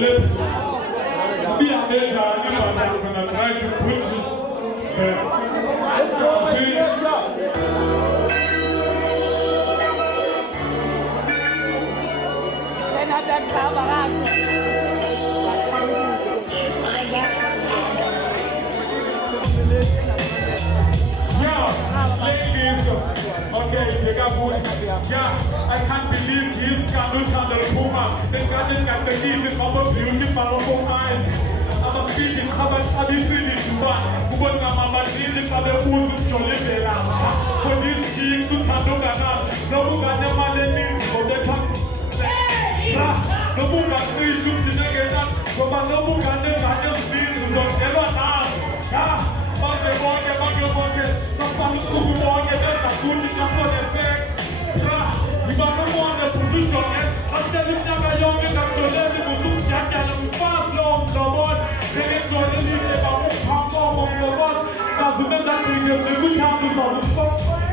lips. Be a major, I'm going to try to put this there. Ladies, okay, they got food. Yeah, I can't believe this candles are the Puma. They got the keys in our beauty powerful eyes. I'm a speaking about how this is one. Who was Mama needed for the food to show it around. For this king to Tandogana, no Uganda means for the tongue. No Uganda is to the negative, but no Uganda just means not ever now. Some people want to get a good for the sex. You got to want the position. I'm telling you, I'm young enough to let you do Jack and fast long the one. They get to the lead about how long the bus. That's the best that we can do. Good time to solve.